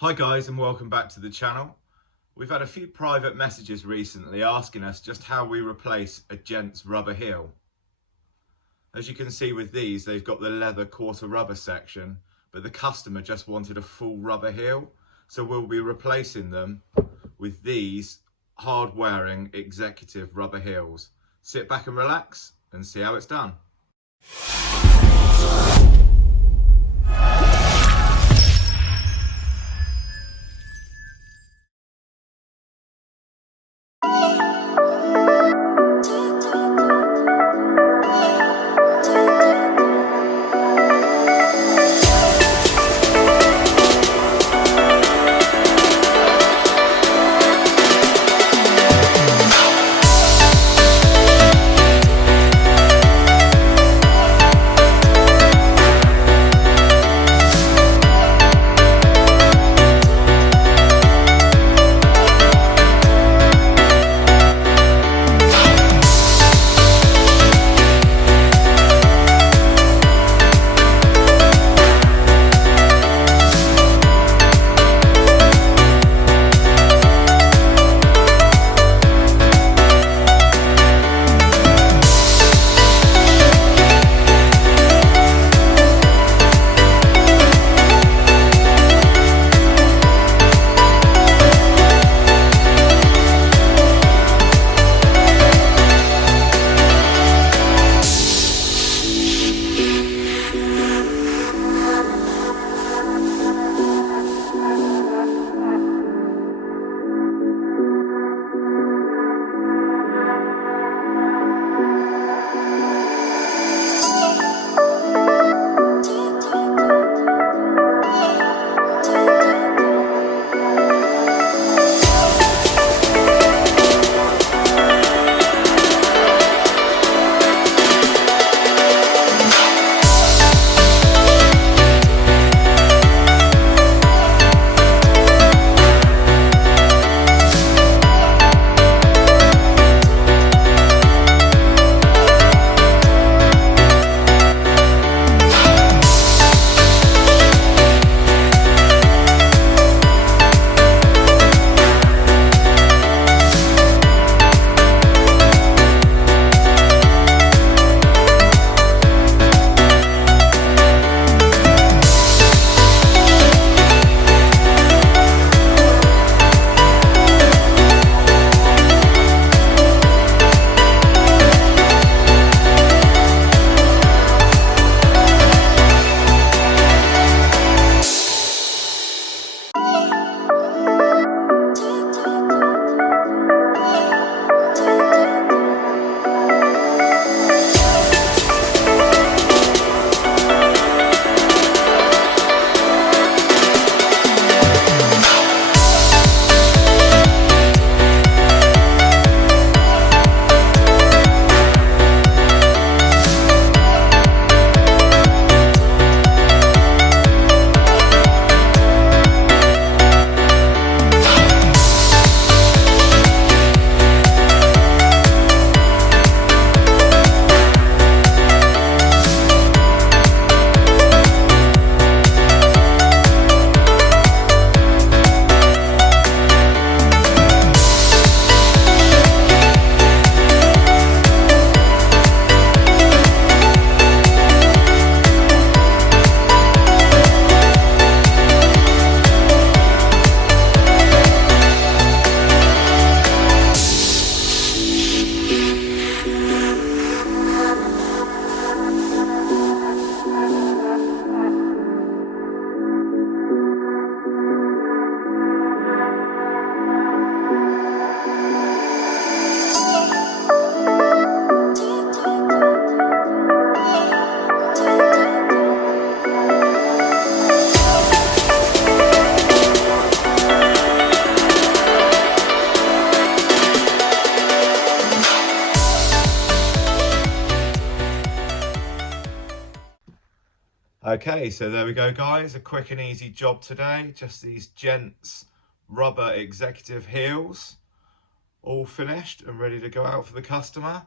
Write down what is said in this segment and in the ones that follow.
Hi guys, and welcome back to the channel. We've had a few private messages recently asking us just how we replace a gents rubber heel. As you can see with these, they've got the leather quarter rubber section, but the customer just wanted a full rubber heel. So we'll be replacing them with these hard wearing executive rubber heels. Sit back and relax and see how it's done. Okay, so there we go guys, a quick and easy job today. Just these gents rubber executive heels, all finished and ready to go out for the customer.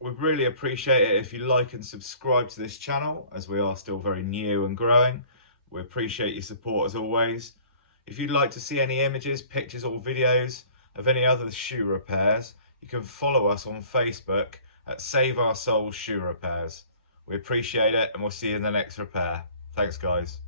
We'd really appreciate it if you like and subscribe to this channel, as we are still very new and growing. We appreciate your support as always. If you'd like to see any images, pictures or videos of any other shoe repairs, you can follow us on Facebook at Save Our Souls Shoe Repairs. We appreciate it and we'll see you in the next repair. Thanks guys.